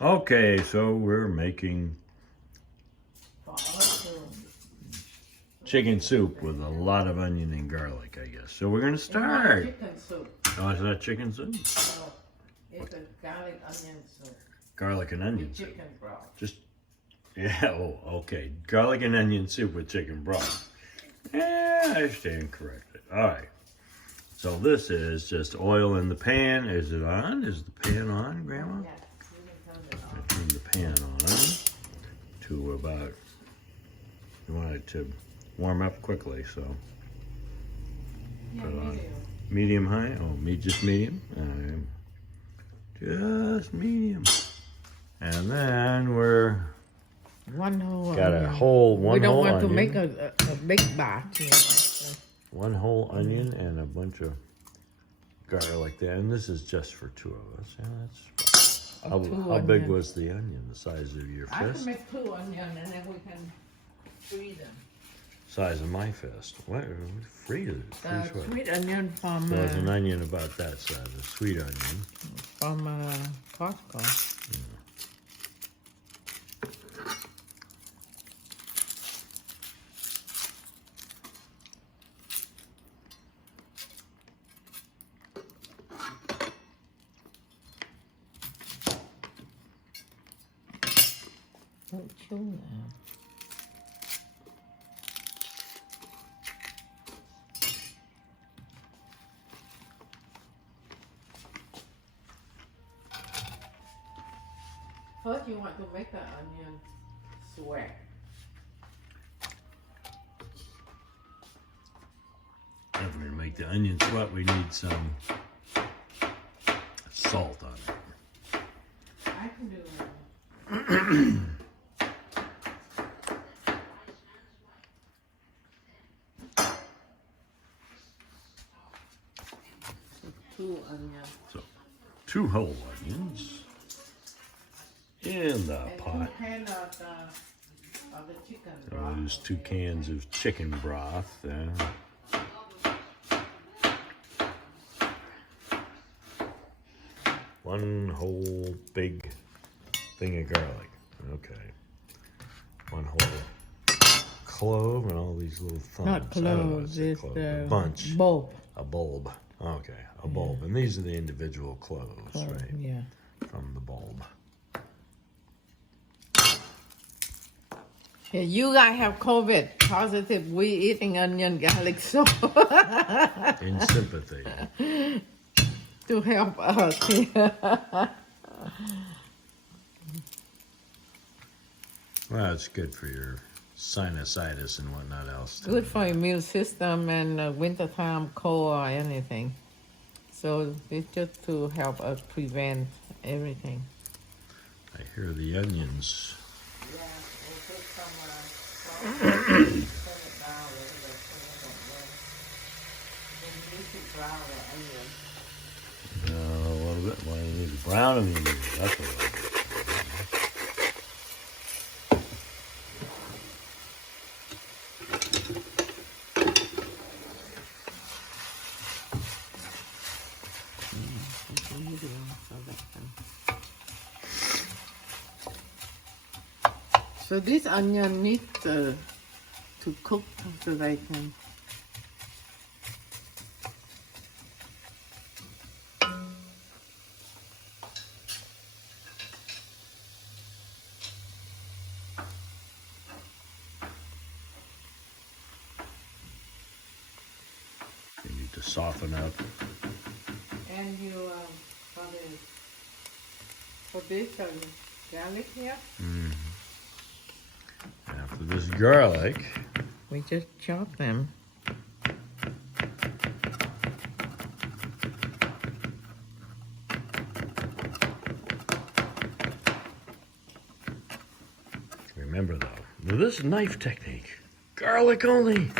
Okay, so we're making chicken soup with a lot of onion and garlic, I guess. So we're gonna start. Chicken soup. Oh, is that chicken soup? No, it's a garlic onion soup. Garlic and onion With soup. chicken broth. Just, yeah, oh, okay. Garlic and onion soup with chicken broth. Yeah, I stand corrected. All right. So this is just oil in the pan. Is it on? Is the pan on, Grandma? Yes, you can turn it on. Turn the pan on to about, you want it to warm up quickly, so Yeah, put it on. medium. Medium high? Oh, just medium? All right. Just medium. And then we're One whole got a onion. whole We one don't whole want to onion. make a big batch. You know, so. One whole onion and a bunch of garlic there. And this is just for two of us. Yeah, that's how big onions. was the onion? The size of your I can fist? make 2 onions and then we can freeze them. Size of my fist. What? Freeze it. Freeze what? Sweet onion from So it's an onion about that size, a sweet onion. Costco. Oh, chula. First you want to make the onion sweat. If we're gonna make the onion sweat, we need some salt on it. I can do that. So 2 onions. So, 2 whole onions in the And pot. 2 cans of the chicken So broth. there's 2 cans of chicken broth there. One whole big thing of garlic. Okay. One whole clove and all these little thumbs. Not I don't know what cloves, to it's say, clove. the A bunch. bulb. A bulb. Okay, a bulb. And these are the individual cloves, right? Yeah. From the bulb. Yeah, you guys have COVID positive. We eating onion garlic soup In sympathy. to help us. Well, it's good for your sinusitis and whatnot else. too. Good for immune system and wintertime cold or anything. So it's just to help us prevent everything. I hear the onions. Yeah, we'll put some salt. Turn it down a little bit. Then you should brown the onion. A little bit. Well, you need to brown them. You need that's what I do. So this onion needs to cook so they can. You need to soften up. And you for this garlic here. After this garlic, We just chop them. remember though, this knife technique, garlic only,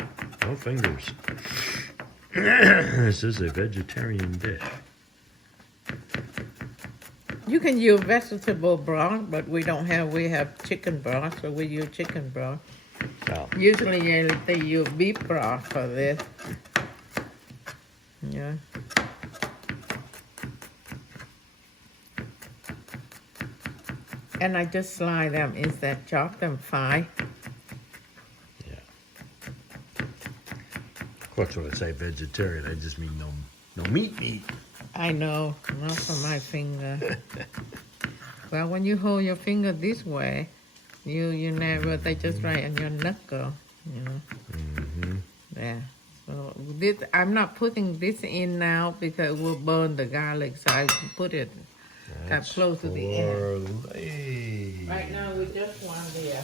no fingers. This is a vegetarian dish. You can use vegetable broth, but we have chicken broth, so we use chicken broth. Now, Usually they use beef broth for this. Yeah. And I just slide them instead, chop them fine. Yeah. Of course, when I say vegetarian, I just mean no meat. I know, not for my finger. Well, when you hold your finger this way, you never, they just right on your knuckle, you know. Mm-hmm. Yeah. So this, I'm not putting this in now because it will burn the garlic, so I put it kind of close to the end. Right now we just want the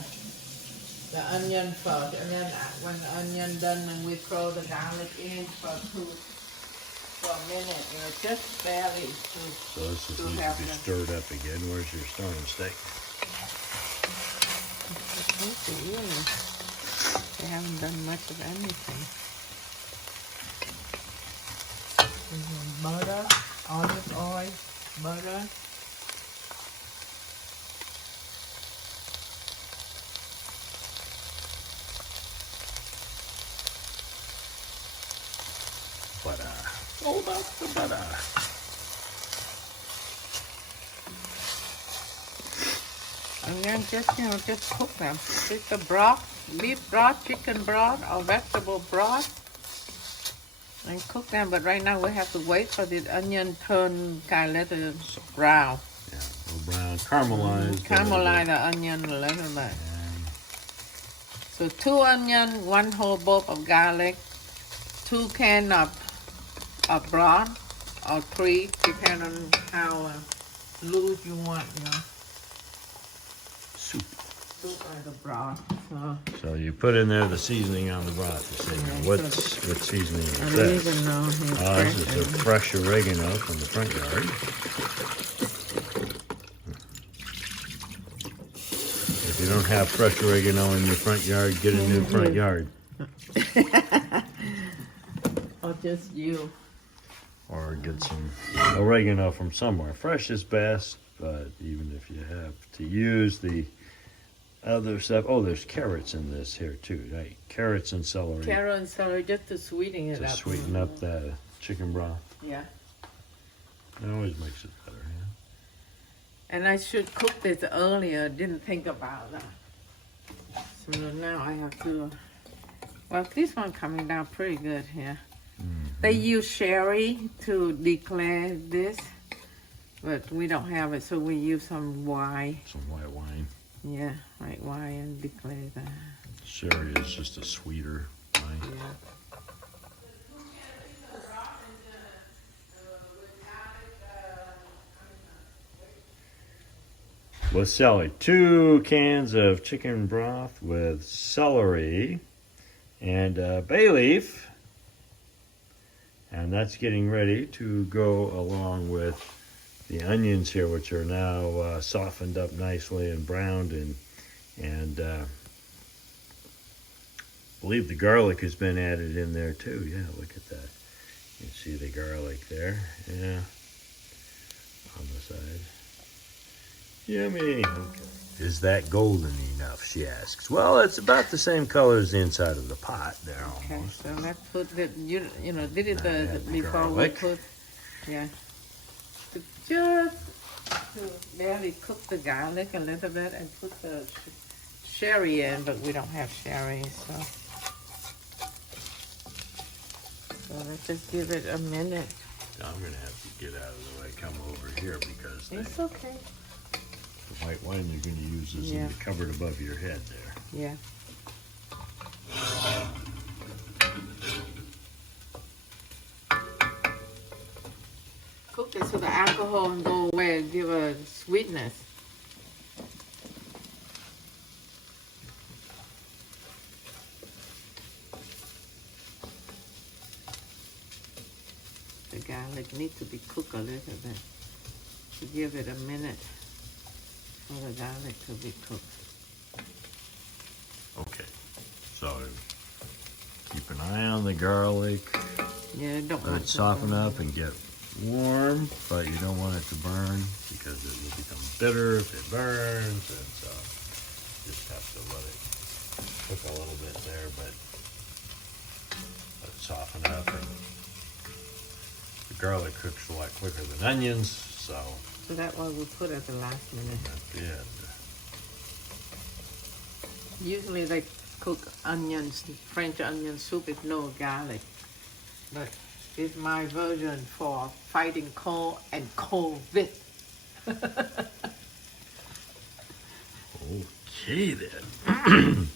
onion first, and then when the onion done, then we throw the garlic in for a minute, you know, just barely So this just needs to be stirred up again. Where's your stone steak? They haven't done much of anything. Butter, olive oil, butter. Butter. Oh, that's the butter. And then just cook them. Just the broth, beef broth, chicken broth, or vegetable broth. And cook them, but right now we have to wait for the onion turn kind of little brown. Yeah, a little brown, caramelized. Caramelize the onion a little bit. So 2 onion, 1 whole bulb of garlic, 2 cans of broth, or 3, depending on how loose you want, you know. Soup. Soup or the broth. So you put in there the seasoning on the broth. You say, Yeah, what seasoning is I that? don't even know. This is a fresh oregano from the front yard. If you don't have fresh oregano in your front yard, get a new front yard. Or just you. Or get some oregano from somewhere. Fresh is best, but even if you have to use the other stuff. Oh, there's carrots in this here too, right? Carrots and celery. Carrot and celery just to sweeten it to up. sweeten up the chicken broth. Yeah. It always makes it better, yeah. And I should cook this earlier. Didn't think about that. So now I have to. Well, this one coming down pretty good here. Mm-hmm. They use sherry to declare this, but we don't have it, so we use some wine. Some white wine. Yeah, white wine and declare that. Sherry is just a sweeter wine. Yeah. With celery, 2 cans of chicken broth with celery and bay leaf, and that's getting ready to go along with the onions here, which are now softened up nicely and browned, and I believe the garlic has been added in there too. Yeah, look at that. You see the garlic there, yeah, on the side. Yummy. Okay. Is that golden enough, she asks. Well, it's about the same color as the inside of the pot there, Okay, almost. so let's put the you know did it Now add the before garlic. we put just to barely cook the garlic a little bit and put the sherry in, but we don't have sherry, so let's just give it a minute. Now I'm gonna have to get out of the way, come over here because the It's okay. white wine you're gonna use is in Yeah. the cupboard above your head there. Yeah. Cook it so the alcohol can go away and give a sweetness. The garlic needs to be cooked a little bit to give it a minute for the garlic to be cooked. Okay, so keep an eye on the garlic. Yeah, don't Let want it to soften burn. up and get warm, but you don't want it to burn because it will become bitter if it burns, and so just have to let it cook a little bit there, but let it soften up. And the garlic cooks a lot quicker than onions, so So that one we put at the last minute. Yeah. Usually they cook onions, French onion soup with no garlic. But it's my version for fighting cold and COVID. Okay then.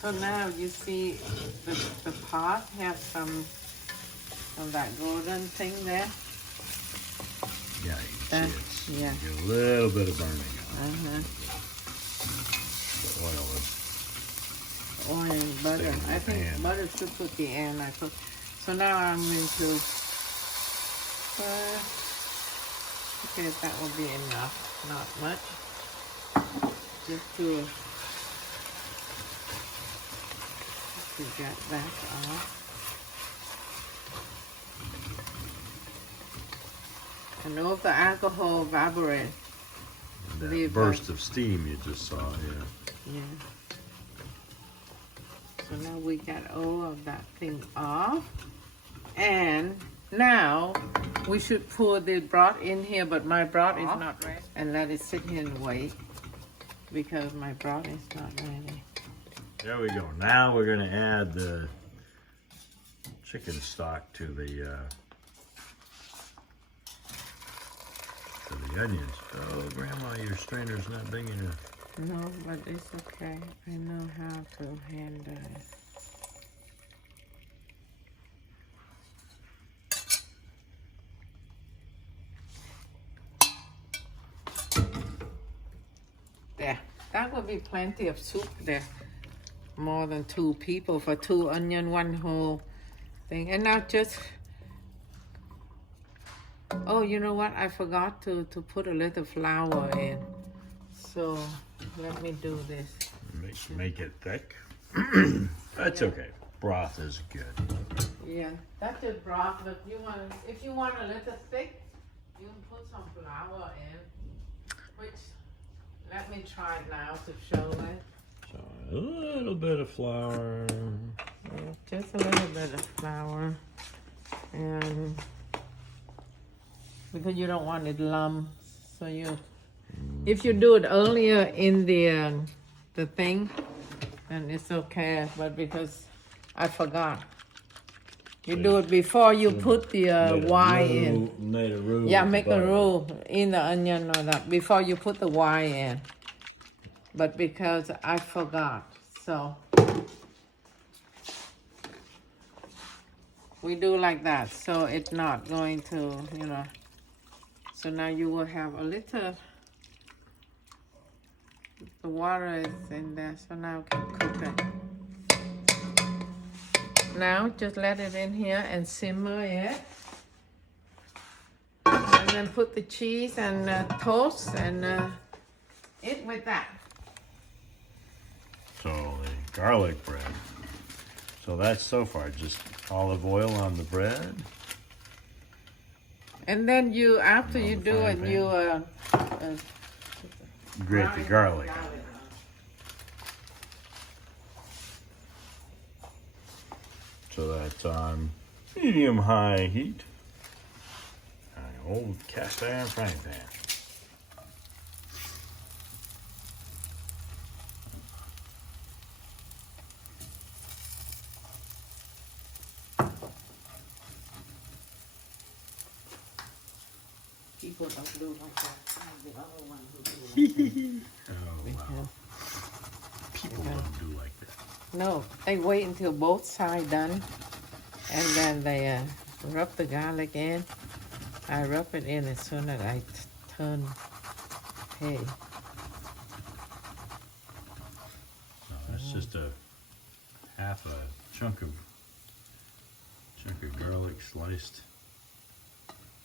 So now you see the pot has some of that golden thing there. Yeah, you can That- see yeah. it's a little bit of burning on Uh-huh. the oil. Oil and butter. Sticking to I the think pan. butter should put the end. I put. So now I'm going to. Okay, that will be enough. Not much. Just to get that off. And all the alcohol evaporate. That Leave burst of steam you just saw, yeah. Yeah. So now we got all of that thing off. And now we should pour the broth in here, but my broth is not ready. And let it sit here and wait because my broth is not ready. There we go. Now we're going to add the chicken stock to the onions. Oh, Grandma, your strainer's not big enough. No, but it's okay. I know how to handle it. There. That would be plenty of soup there. More than 2 people for 2 onion, 1 whole thing. And now just... Oh, you know what? I forgot to put a little flour in. So, let me do this. Make it thick. That's Yeah. okay. Broth is good. Yeah, that's just broth, but if you want a little thick, you can put some flour in. Which, let me try it now to show it. So a little bit of flour. Yeah, just a little bit of flour. And because you don't want it lump, so if you do it earlier in the thing, then it's okay. But because I forgot, you do it before you put the Y in. Made a roux. Yeah, with the make a butter. roux in the onion or that before you put the Y in. But because I forgot, so we do like that. So it's not going to, So now you will have a little. The water is in there, so now we can cook it. Now just let it in here and simmer it. And then put the cheese and toast and eat with that. So the garlic bread. So that's so far just olive oil on the bread. And then after you the do it, frying you Grate the garlic. So that's on medium-high heat. An old cast iron frying pan. People don't do like that. I'm the other one who do like that. Oh, wow. People don't do like that. No, they wait until both sides done, and then they rub the garlic in. I rub it in as soon as I turn hay. No, that's just a half a chunk of garlic sliced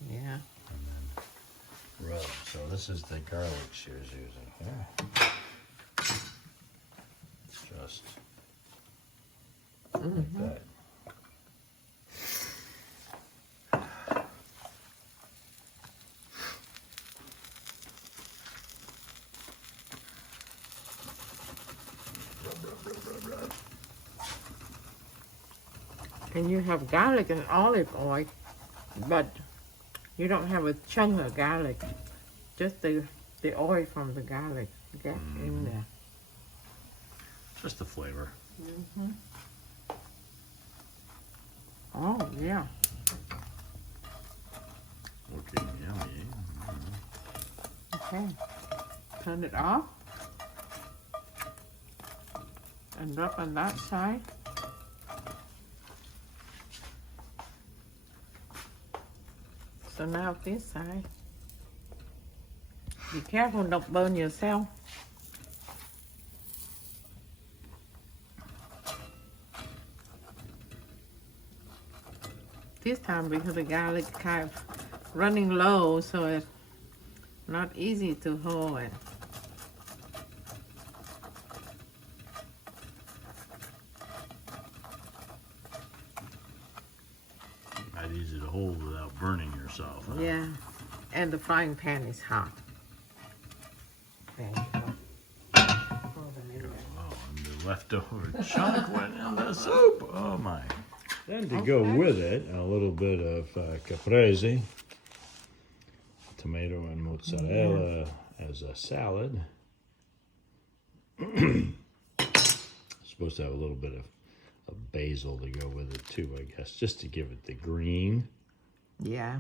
Yeah. and then rubbed. So this is the garlic she was using here. Just like that. And you have garlic and olive oil, but you don't have a chunk of garlic. Just the oil from the garlic. Get in there. Just the flavor. Oh, yeah. Looking yummy. Okay. Turn it off. And drop on that side. So now this side. Be careful, don't burn yourself. This time because the garlic kind of running low, so it's not easy to hold it. Not easy to hold without burning yourself. Huh? Yeah, and the frying pan is hot. Okay. Hold a minute. Oh, and the leftover chunk went in the soup. Oh my. Then to go with it, a little bit of caprese, tomato and mozzarella as a salad. Supposed to have a little bit of basil to go with it too, I guess, just to give it the green. Yeah.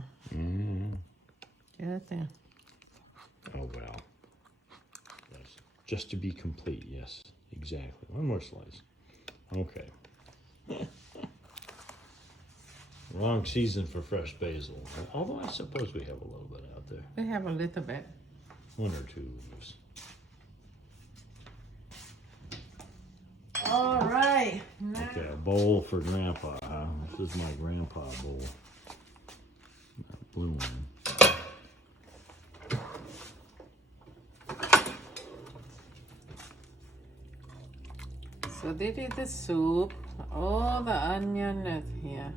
Just there. Oh well. Yes. Just to be complete, yes, exactly. One more slice. Okay. Wrong season for fresh basil. Although I suppose we have a little bit out there. We have a little bit. One or two leaves. All right. Now, Okay, a bowl for Grandpa, huh? This is my grandpa bowl. That blue one. so this is the soup. All the onion is here.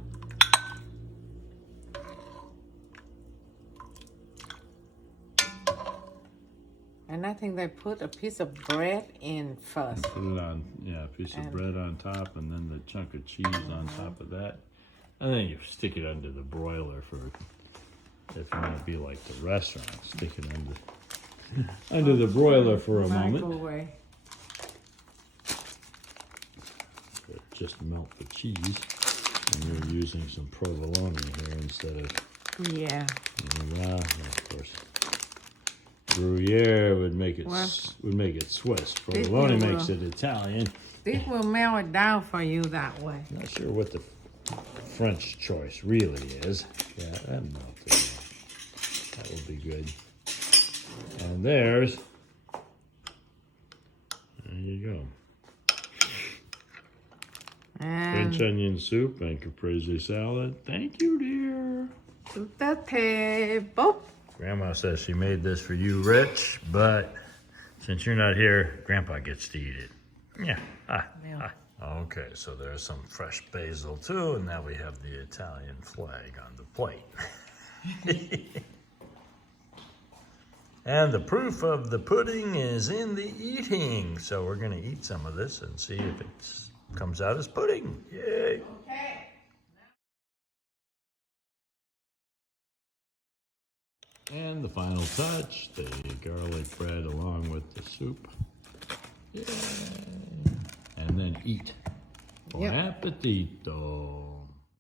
And I think they put a piece of bread in first. Put it on, yeah, a piece of And- bread on top, and then the chunk of cheese on top of that. And then you stick it under the broiler for, if you want to be like the restaurant, stick it under the broiler for a moment. Microwave. Just melt the cheese. And you're using some provolone here instead of, Yeah. well, of course. Gruyere would make it Well, Swiss. this Provolone you makes will. it Italian. This will melt it down for you that way. Not sure what the French choice really is. Yeah, that melted. That will be good. And there you go. And French onion soup and caprese salad. Thank you, dear. to the table. Grandma says she made this for you, Rich, but since you're not here, Grandpa gets to eat it. Yeah. Yeah. Okay, so there's some fresh basil too, and now we have the Italian flag on the plate. And the proof of the pudding is in the eating. So we're gonna eat some of this and see if it comes out as pudding. Yay! Okay. And the final touch, the garlic bread along with the soup. Yay! And then eat. Buon Yep. appetito.